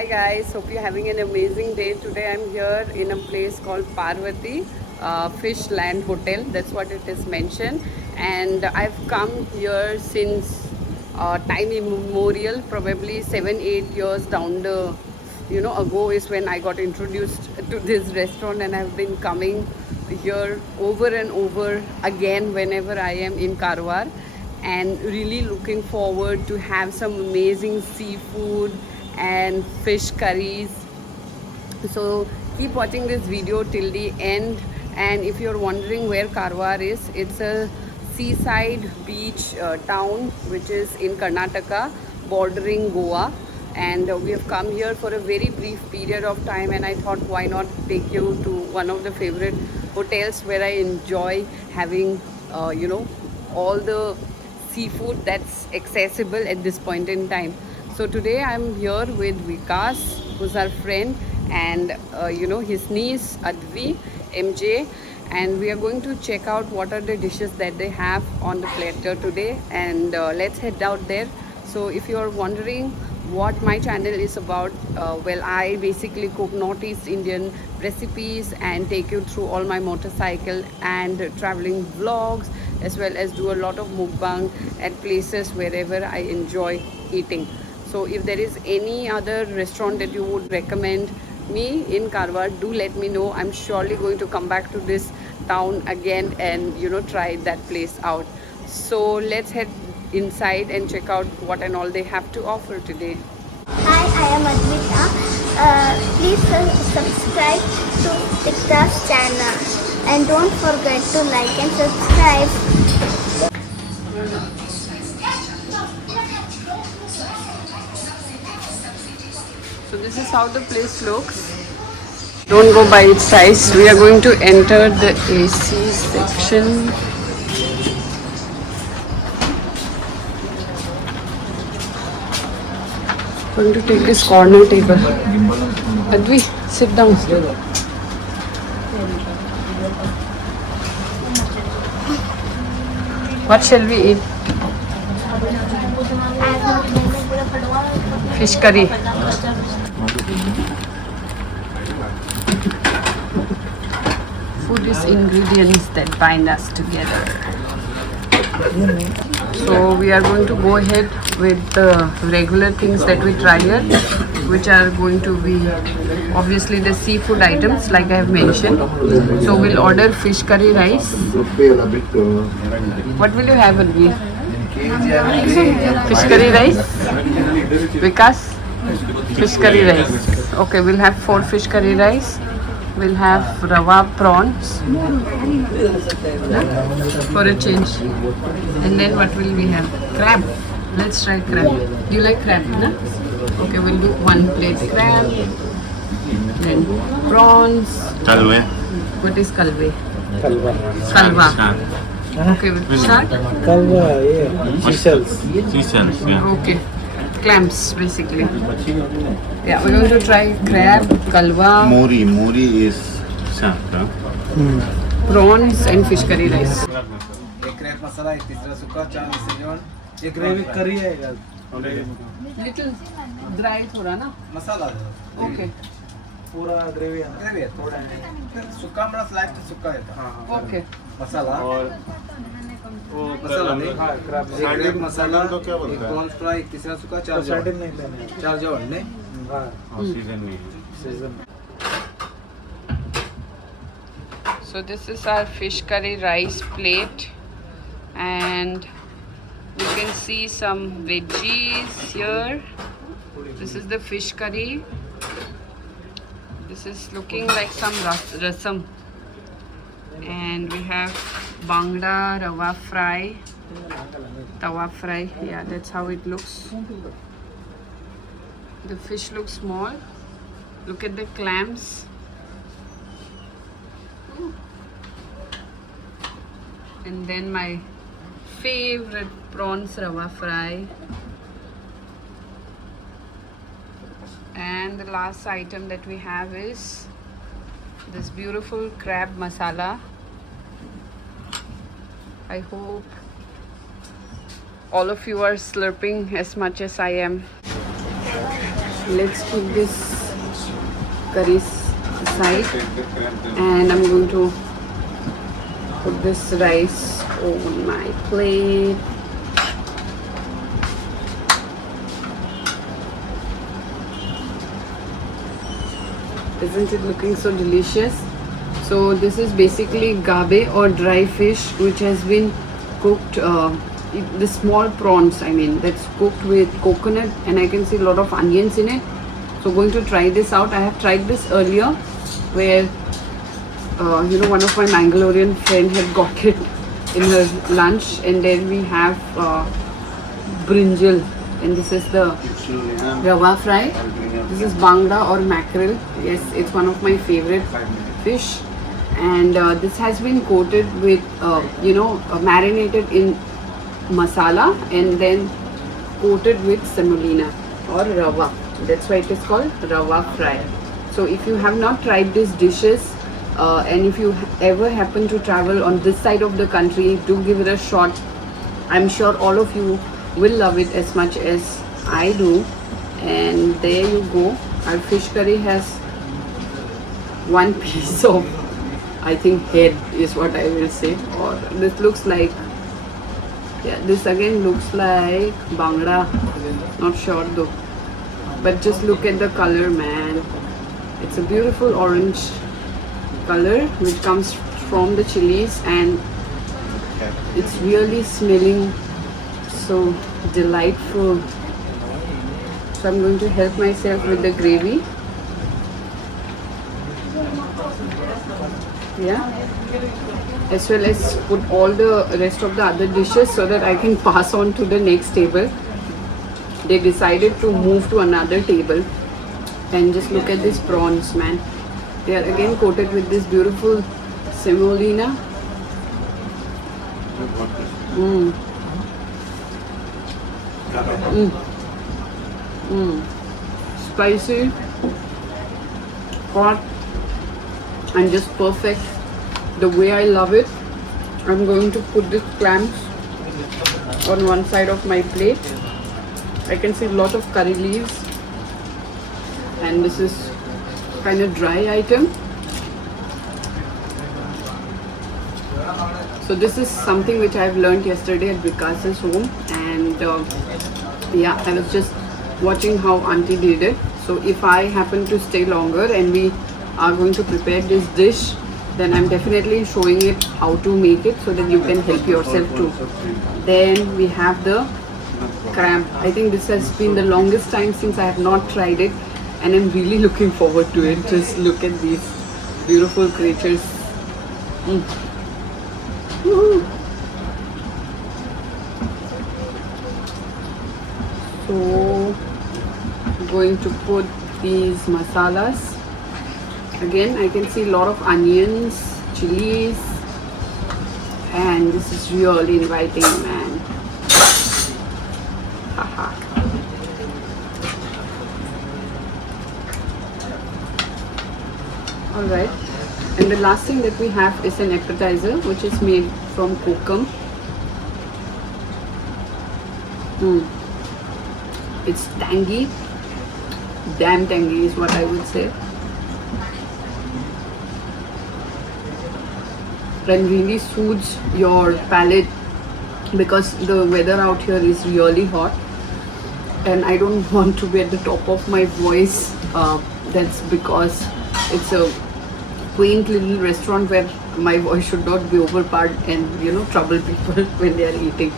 Hi guys, hope you're having an amazing day. Today I'm here in a place called Parvati Fish Land Hotel. That's what it is mentioned. And I've come here since time immemorial, probably 7-8 years down the ago is when I got introduced to this restaurant, and I've been coming here over and over again whenever I am in Karwar, and really looking forward to have some amazing seafood and fish curries. So keep watching this video till the end. And if you're wondering where Karwar is, it's a seaside beach town which is in Karnataka, bordering Goa. And we have come here for a very brief period of time, and I thought, why not take you to one of the favorite hotels where I enjoy having all the seafood that's accessible at this point in time. So today I'm here with Vikas, who's our friend, and his niece Advi, MJ, and we are going to check out what are the dishes that they have on the platter today, and let's head out there. So if you are wondering what my channel is about, well, I basically cook Northeast Indian recipes and take you through all my motorcycle and traveling vlogs, as well as do a lot of mukbang at places wherever I enjoy eating. So if there is any other restaurant that you would recommend me in Karwar, do let me know. I'm surely going to come back to this town again and try that place out. So let's head inside and check out what and all they have to offer today. Hi, I am Advita. Please subscribe to Tikta's channel and don't forget to like and subscribe. So this is how the place looks. Don't go by its size. We are going to enter the AC section. Going to take this corner table. Advi, sit down. What shall we eat? Fish curry. Food is ingredients that bind us together. So we are going to go ahead with the regular things that we try here, which are going to be obviously the seafood items like I have mentioned. So we'll order fish curry rice. What will you have, Alvi? Fish curry rice? Vikas? Fish curry rice. Okay, we'll have 4 fish curry rice. We'll have rava prawns for a change. And then what will we have? Crab. Let's try crab. Do you like crab? No? Okay, we'll do 1 plate crab. Then prawns. Kalwe. What is kalwe? Kalwa. Kalwa. Okay, we'll start. Kalwa, yeah. Seashells. Seashells, yeah. Okay. Clams, basically. Yeah, we're going to try crab, kalwa, Mori is shark, huh? prawns, and fish curry rice. एक crab मसाला, एक तीसरा सूखा, 4 सेजवान, एक gravy करी है Little dry, थोड़ा ना? मसाला Okay. पूरा ग्रेवी है थोड़ा है सूखा बड़ा स्लाइस सूखा है हां Okay. मसाला और वो मसाला नहीं हां क्रैब मसाला तो क्या बोलता है? एक प्रॉन्स फ्राई, एक तीसरा सूखा, 4 जवान नहीं लेने 4 जवान नहीं हां सीजन में season So this is our fish curry rice plate, and you can see some veggies here. This is the fish curry. This is looking like some rasam, and we have bangda rava fry, tawa fry. Yeah, that's how it looks. The fish looks small. Look at the clams. And then my favorite prawns rava fry. And the last item that we have is this beautiful crab masala. I hope all of you are slurping as much as I am. let's keep this curries aside, and I'm going to put this rice on my plate. Isn't it looking so delicious? So this is basically gabe or dry fish which has been cooked, the small prawns, I mean, that's cooked with coconut, and I can see a lot of onions in it. So going to try this out. I have tried this earlier where one of my Mangalorean friend had got it in her lunch, and then we have brinjal, and this is the rava fry. This is bangda or mackerel. Yes, it's one of my favorite fish, and this has been coated with marinated in masala and then coated with semolina or rava. That's why it is called rava fry. So if you have not tried these dishes, and if you ever happen to travel on this side of the country, do give it a shot. I'm sure all of you will love it as much as I do. And there you go. Our fish curry has one piece of, I think, head is what I will say. Or this looks like, yeah, this again looks like bangda. Not sure though. But just look at the color, man. It's a beautiful orange color which comes from the chilies, and it's really smelling so delightful. So I'm going to help myself with the gravy. Yeah, as well as put all the rest of the other dishes so that I can pass on to the next table. They decided to move to another table, and just look at these prawns, man. They are again coated with this beautiful semolina. Spicy, hot, and just perfect the way I love it. I'm going to put these clams on one side of my plate. I can see a lot of curry leaves, and this is kind of dry item. So this is something which I've learned yesterday at Vikas's home, and yeah, I was just watching how auntie did it. So if I happen to stay longer and we are going to prepare this dish, then I'm definitely showing it how to make it so that you can help yourself too. Then we have the crab. I think this has been the longest time since I have not tried it, and I'm really looking forward to it. Just look at these beautiful creatures. Woohoo. So I'm going to put these masalas. Again, I can see a lot of onions, chilies, and this is really inviting, man. Haha. Alright, and the last thing that we have is an appetizer which is made from kokum. It's tangy, damn tangy is what I would say, and really soothes your palate because the weather out here is really hot, and I don't want to be at the top of my voice. That's because it's a quaint little restaurant where my voice should not be overpowered and trouble people when they are eating.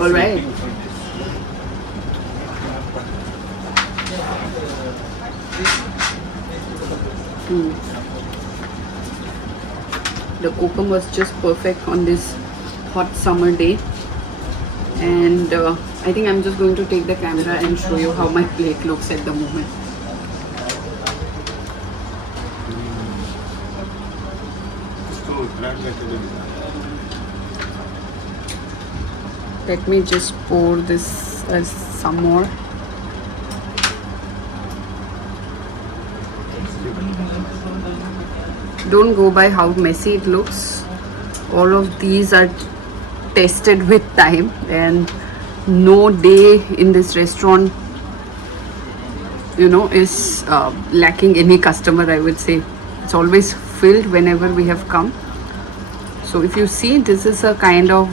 All right. The kokum was just perfect on this hot summer day, and I think I'm just going to take the camera and show you how my plate looks at the moment. Let me just pour this some more. Don't go by how messy it looks. All of these are tested with time, and no day in this restaurant, you know, is lacking any customer, I would say. It's always filled whenever we have come. So if you see, this is a kind of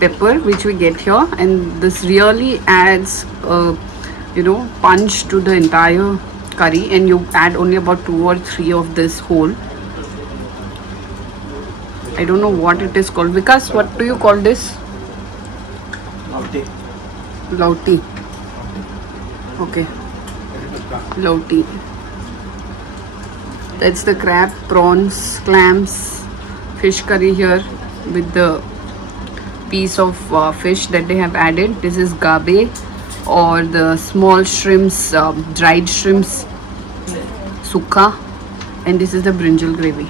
pepper which we get here, and this really adds you know, punch to the entire curry, and you add only about 2 or 3 of this whole. I don't know what it is called. Vikas, what do you call this? Lauti. Okay. Lauti. That's the crab, prawns, clams, fish curry here with the piece of fish that they have added. This is gabe, or the small shrimps, dried shrimps, sukha, and this is the brinjal gravy.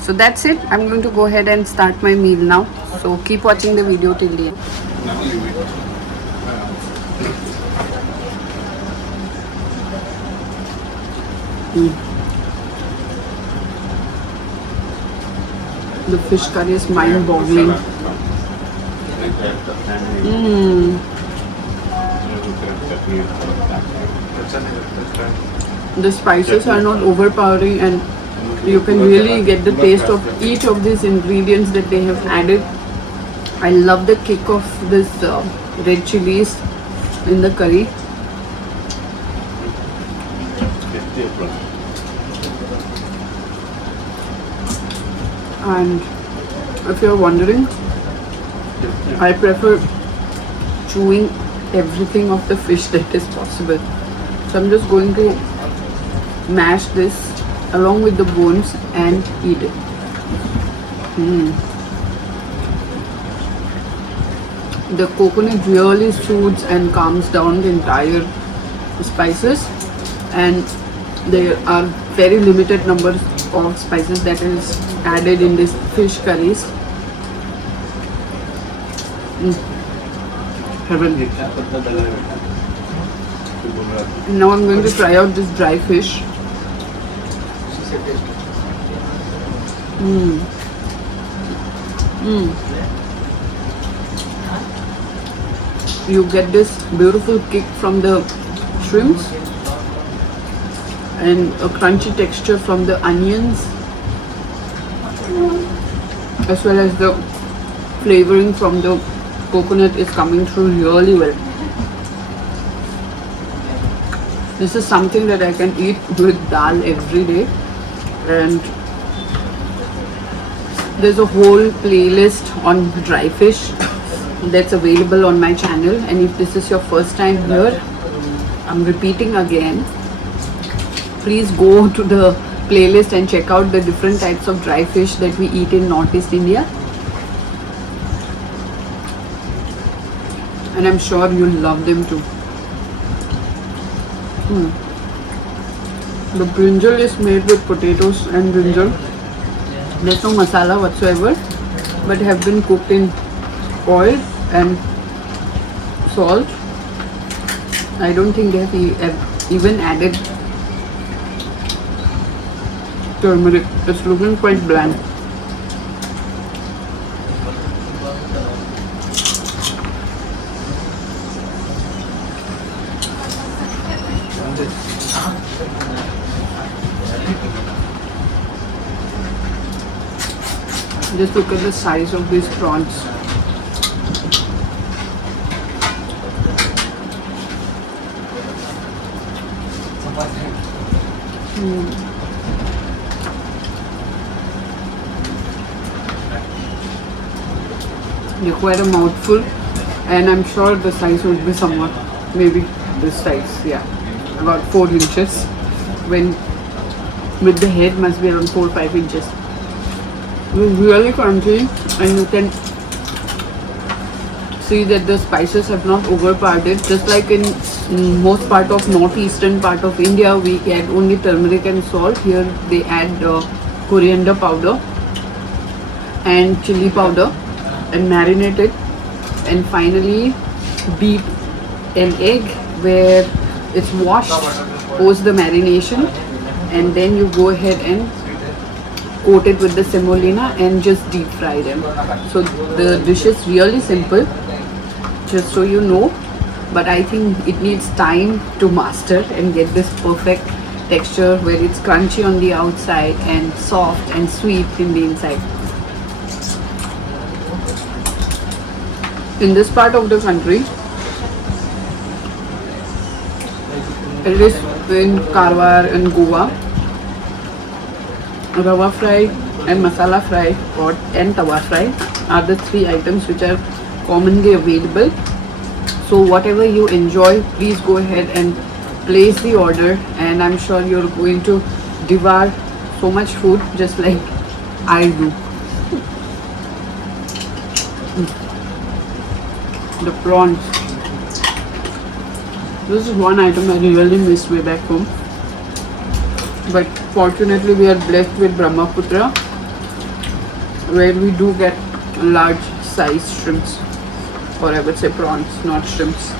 So that's it. I'm going to go ahead and start my meal now. So keep watching the video till the end. The fish curry is mind-boggling. The spices are not overpowering, and you can really get the taste of each of these ingredients that they have added. I love the kick of this red chilies in the curry. And if you're wondering, I prefer chewing everything of the fish that is possible. So I'm just going to mash this along with the bones and eat it. The coconut really soothes and calms down the entire spices, and there are very limited numbers of spices that is added in this fish curries. Heavenly. Now I'm going to try out this dry fish. You get this beautiful kick from the shrimps and a crunchy texture from the onions, as well as the flavoring from the coconut is coming through really well. This is something that I can eat with dal every day, and there's a whole playlist on dry fish that's available on my channel, and if this is your first time here, I'm repeating again, please go to the playlist and check out the different types of dry fish that we eat in Northeast India, and I'm sure you'll love them too. The brinjal is made with potatoes and brinjal. There's no masala whatsoever, but have been cooked in oil and salt. I don't think they have even added turmeric. It's looking quite bland. Just look at the size of these prawns. They're quite a mouthful, and I'm sure the size would be somewhat, maybe this size, yeah, about 4 inches. When with the head must be around 4 or 5 inches. It's really crunchy, and you can see that the spices have not overpowered it. Just like in most part of northeastern part of India, we add only turmeric and salt. Here they add coriander powder and chili powder and marinate it, and finally beat an egg where it's washed post the marination, and then you go ahead and coat it with the semolina and just deep fry them. So the dish is really simple, just so you know. But I think it needs time to master and get this perfect texture where it's crunchy on the outside and soft and sweet in the inside. In this part of the country, it is in Karwar and Goa, rava fry and masala fry and tawa fry are the three items which are commonly available. So whatever you enjoy, please go ahead and place the order, and I'm sure you're going to devour so much food just like I do. The prawns. This is one item I really miss way back home. But fortunately we are blessed with Brahmaputra, where we do get large size shrimps, or I would say prawns, not shrimps.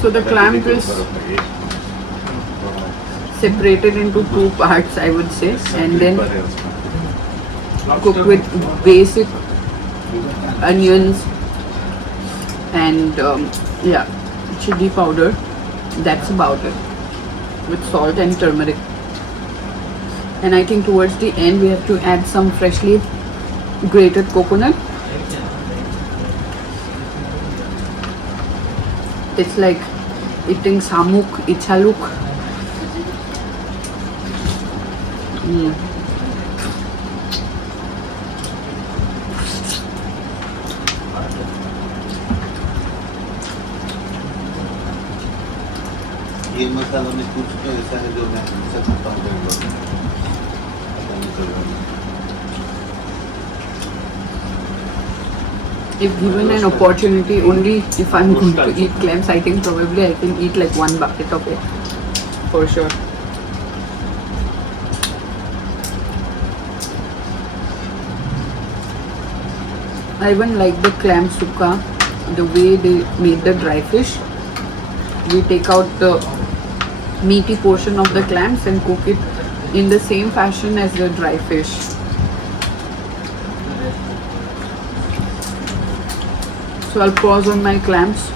So the clamp is separated into two parts, I would say, and then cooked with basic onions and yeah, chili powder. That's about it, with salt and turmeric. And I think towards the end we have to add some freshly grated coconut. It's like eating samuk, ichaluk. ये मसाला में कुछ तो ऐसा है जो मैं हमेशा खाता हूँ कई बार। पता नहीं चल रहा है। If given an opportunity, only if I'm going to eat clams, I think probably I can eat like one bucket of it, for sure. I even like the clam sukka, the way they made the dry fish. We take out the meaty portion of the clams and cook it in the same fashion as the dry fish. So I'll pause on my clams,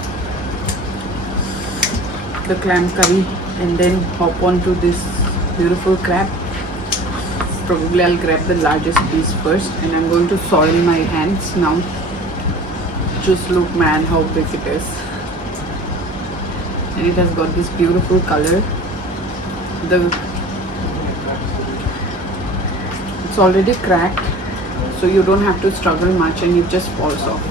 the clam curry, and then hop on to this beautiful crab. Probably I'll grab the largest piece first, and I'm going to soil my hands now. Just look, man, how big it is. And it has got this beautiful color. It's already cracked, so you don't have to struggle much and it just falls off.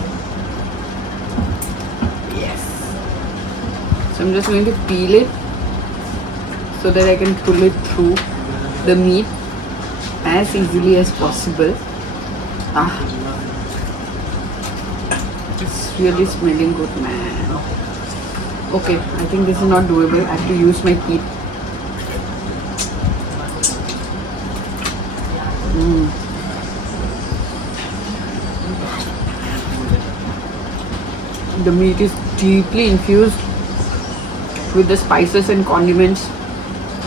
So I'm just going to peel it so that I can pull it through the meat as easily as possible. It's really smelling good, man. Okay, I think this is not doable. I have to use my teeth. The meat is deeply infused with the spices and condiments.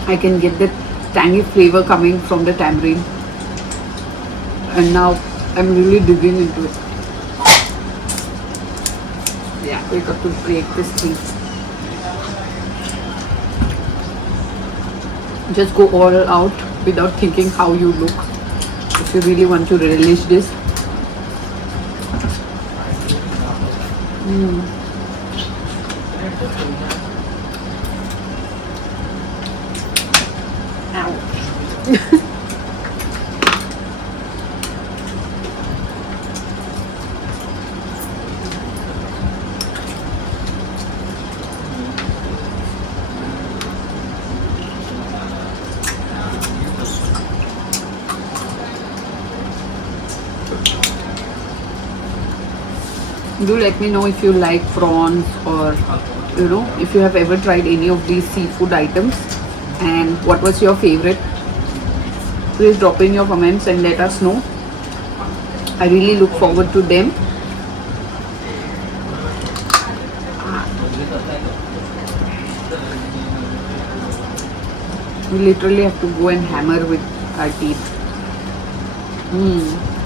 I can get the tangy flavor coming from the tamarind, and now I'm really digging into it. Yeah, we got to break this thing. Just go all out without thinking how you look if you really want to relish this. Do let me know if you like prawns, or if you have ever tried any of these seafood items and what was your favorite. Please drop in your comments and let us know. I really look forward to them. We literally have to go and hammer with our teeth.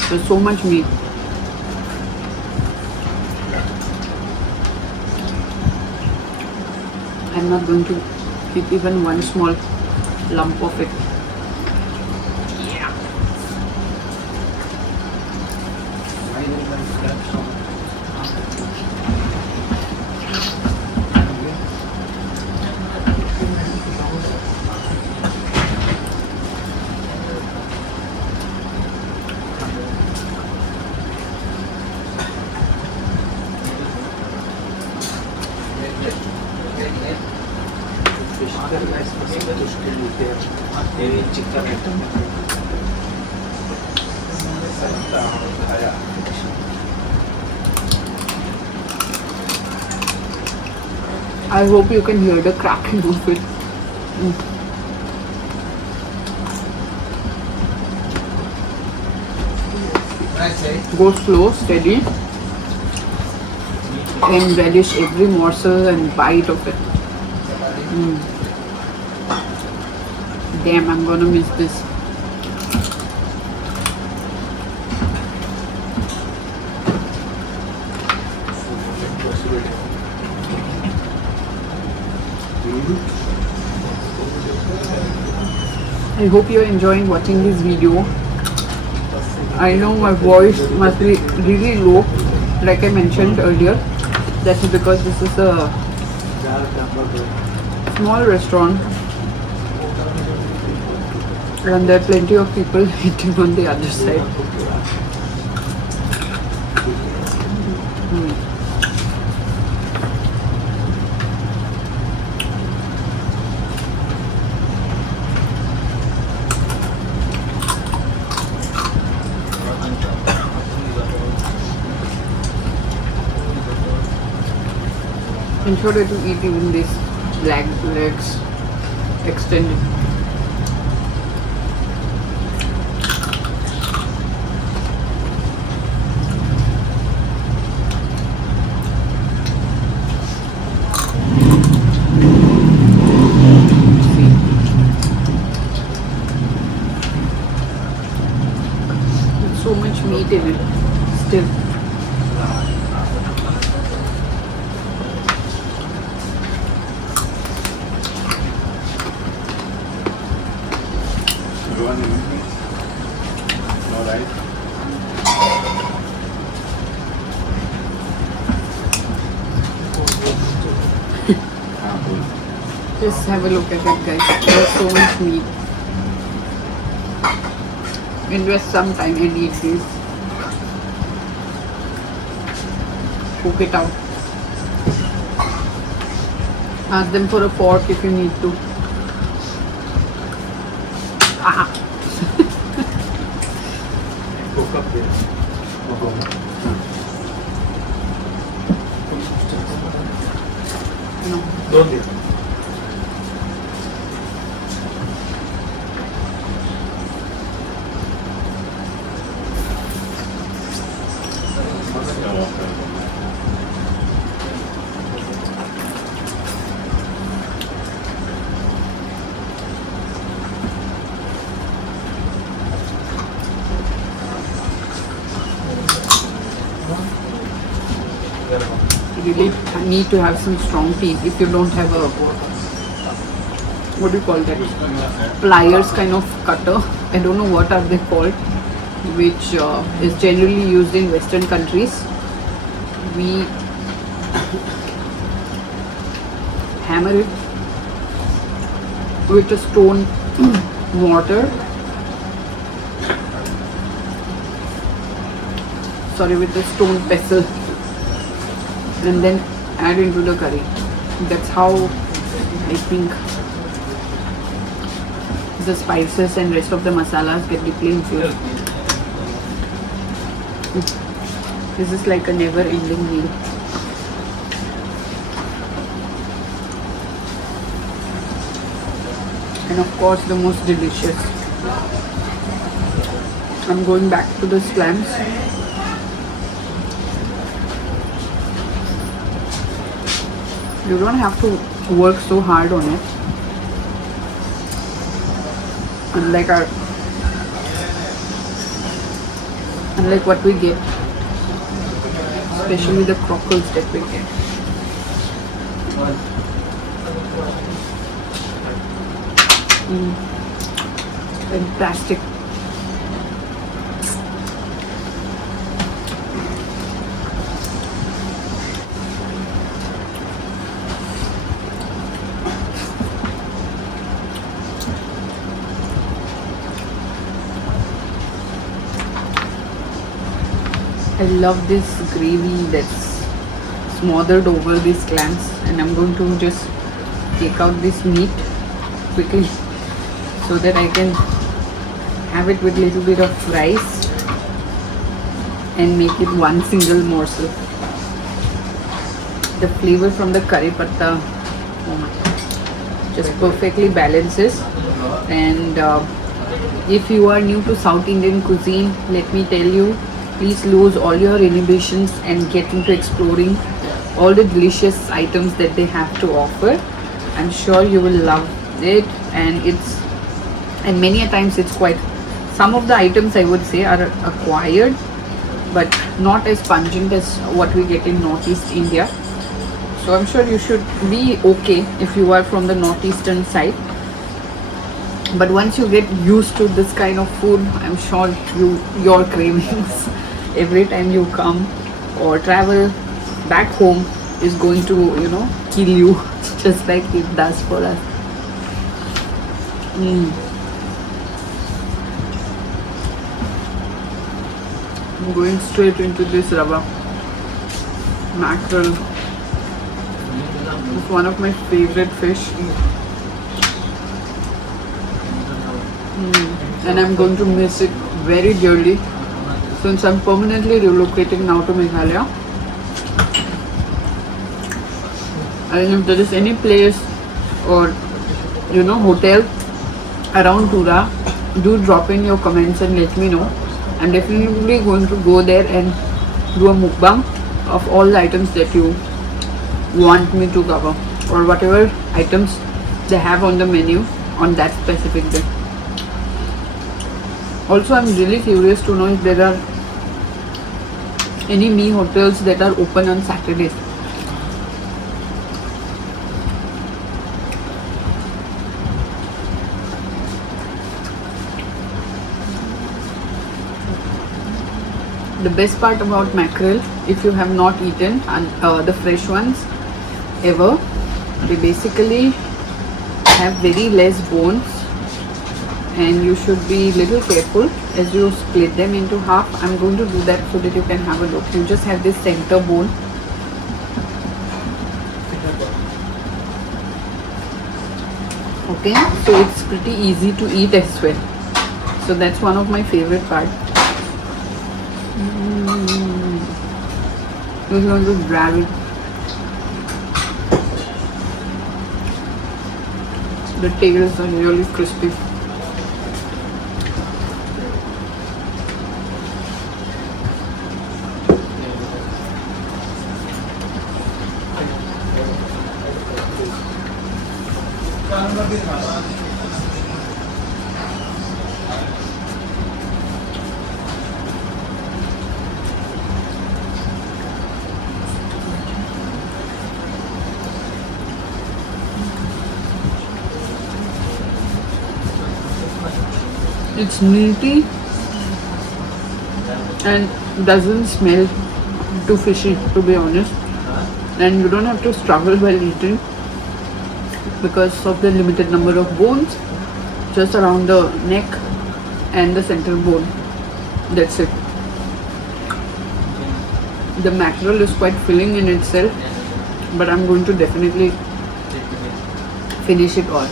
There's so much meat. I'm not going to keep even one small lump of it. Yeah. I hope you can hear the cracking of it. Go slow, steady, and relish every morsel and bite of it. Damn, I'm gonna miss this. I hope you're enjoying watching this video. I know my voice must be really low, like I mentioned earlier. That's because this is a small restaurant and there are plenty of people eating on the other side. Ensure that you eat even these legs extended. See. There's so much meat in it still. Just have a look at it, guys. There's so much meat. Invest some time and eat this. Cook it out. Ask them for a fork if you need to. Cook up this. No. Don't do. You really need to have some strong teeth if you don't have a, what do you call that, pliers kind of cutter. I don't know what are they called, which is generally used in Western countries. We hammer it with a stone mortar, with a stone pestle, and then add into the curry. That's how I think the spices and rest of the masalas get deeply infused. This is like a never-ending meal. And of course the most delicious. I'm going back to the clams. You don't have to work so hard on it. unlike our unlike what we get, especially the crockles that we get. Fantastic. I love this gravy that's smothered over these clams, and I'm going to just take out this meat quickly so that I can have it with a little bit of rice and make it one single morsel. The flavor from the curry patta, oh my God, just perfectly balances. And if you are new to South Indian cuisine, let me tell you, please lose all your inhibitions and get into exploring all the delicious items that they have to offer. I'm sure you will love it, and many a times it's quite, some of the items I would say are acquired but not as pungent as what we get in Northeast India. So I'm sure you should be okay if you are from the northeastern side. But once you get used to this kind of food, I'm sure your cravings every time you come or travel back home is going to, kill you just like it does for us. I'm going straight into this rava mackerel. It's one of my favorite fish. And I'm going to miss it very dearly since I'm permanently relocating now to Meghalaya. And if there is any place or hotel around Tura, do drop in your comments and let me know. I'm definitely going to go there and do a mukbang of all the items that you want me to cover, or whatever items they have on the menu on that specific day. Also, I'm really curious to know if there are any mee hotels that are open on Saturdays. The best part about mackerel, if you have not eaten the fresh ones ever, they basically have very less bones, and you should be little careful as you split them into half. I'm going to do that so that you can have a look. You just have this center bone. Okay, so it's pretty easy to eat as well. So that's one of my favorite parts. We're going to grab it. The tails are really crispy. It's meaty and doesn't smell too fishy, to be honest, and you don't have to struggle while eating because of the limited number of bones just around the neck and the center bone. That's it. The mackerel is quite filling in itself, but I'm going to definitely finish it all.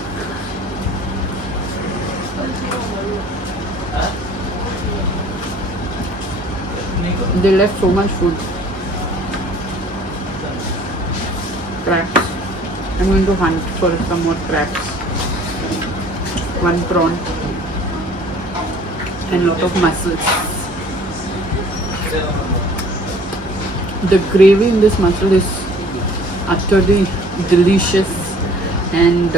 They left so much food. Crabs. I'm going to hunt for some more crabs. One prawn and lot of mussels. The gravy in this mussel is utterly delicious and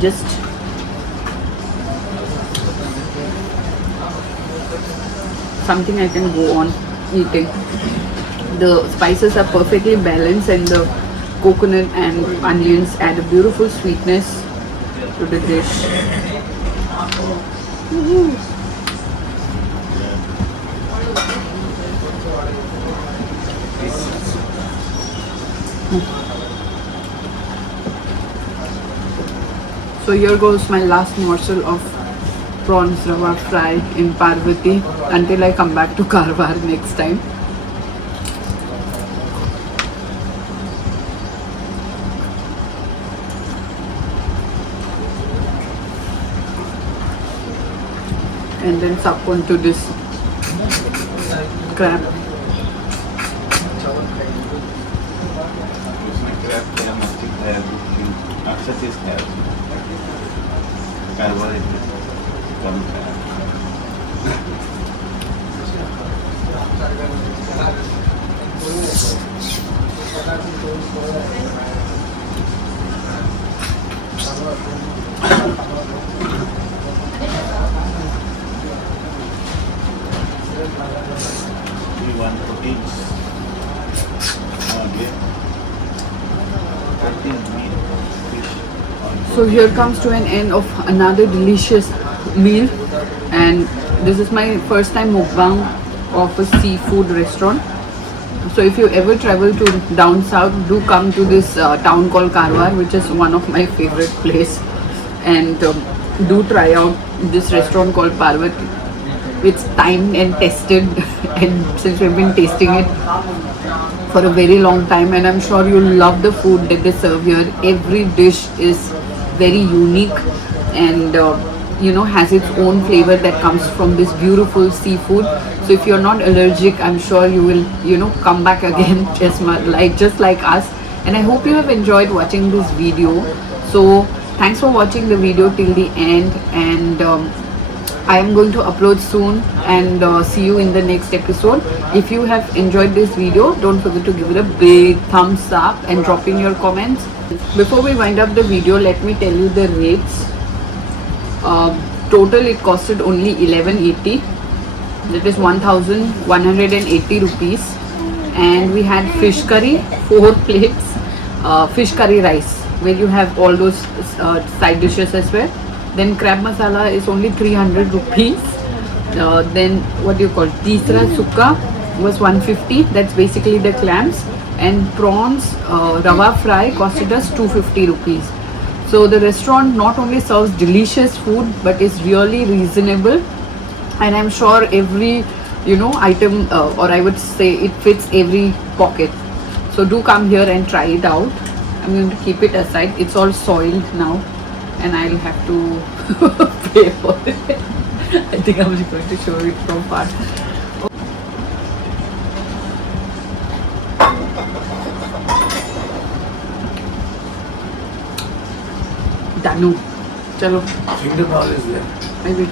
just something I can go on eating. The spices are perfectly balanced, and the coconut and onions add a beautiful sweetness to the dish. So here goes my last morsel of prawns rava fry in Parvati until I come back to Karwar next time. And then sup onto this crab. crab है, मस्तिष्क है, अक्सर चीज है, carbon कम है. We want proteins. Okay. Protein, meat, fish. So here comes to an end of another delicious meal, and this is my first time mukbang of a seafood restaurant. So if you ever travel to down south, do come to this town called Karwar, which is one of my favorite place, and do try out this restaurant called Parvati. It's timed and tested and since we've been tasting it for a very long time, and I'm sure you'll love the food that they serve here. Every dish is very unique and has its own flavor that comes from this beautiful seafood. So if you're not allergic, I'm sure you will come back again just like us. And I hope you have enjoyed watching this video. So thanks for watching the video till the end, and I am going to upload soon, and see you in the next episode. If you have enjoyed this video, don't forget to give it a big thumbs up and drop in your comments. Before we wind up the video, let me tell you the rates. Total it costed only 1180. That is 1180 rupees, and we had fish curry, 4 plates, fish curry rice where you have all those side dishes as well. Then crab masala is only 300 rupees. Then what do you call tisra sukka was 150. That's basically the clams. And prawns rava fry costed us 250 rupees. So the restaurant not only serves delicious food but is really reasonable, and I'm sure every item or I would say it fits every pocket. So do come here and try it out. I'm going to keep it aside. It's all soiled now, and I'll have to pay for it. I think I was going to show it from far. Danu. Chalo. Finger bowl is there. Maybe.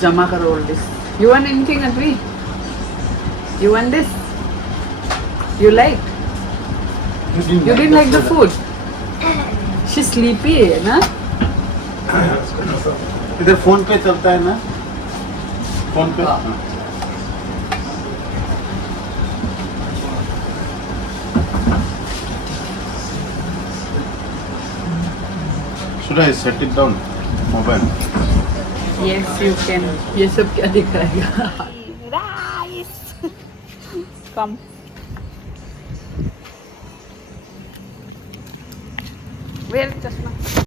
Jama karo all this. You want anything, Advi? You want this? You like? You didn't like the food? She's sleepy, na? इधर phone पे चलता है ना, phone पे. Should I set it down? Mobile. Yes, you can. ये सब क्या दिखाएगा? Rice. Come. Where, Chashma?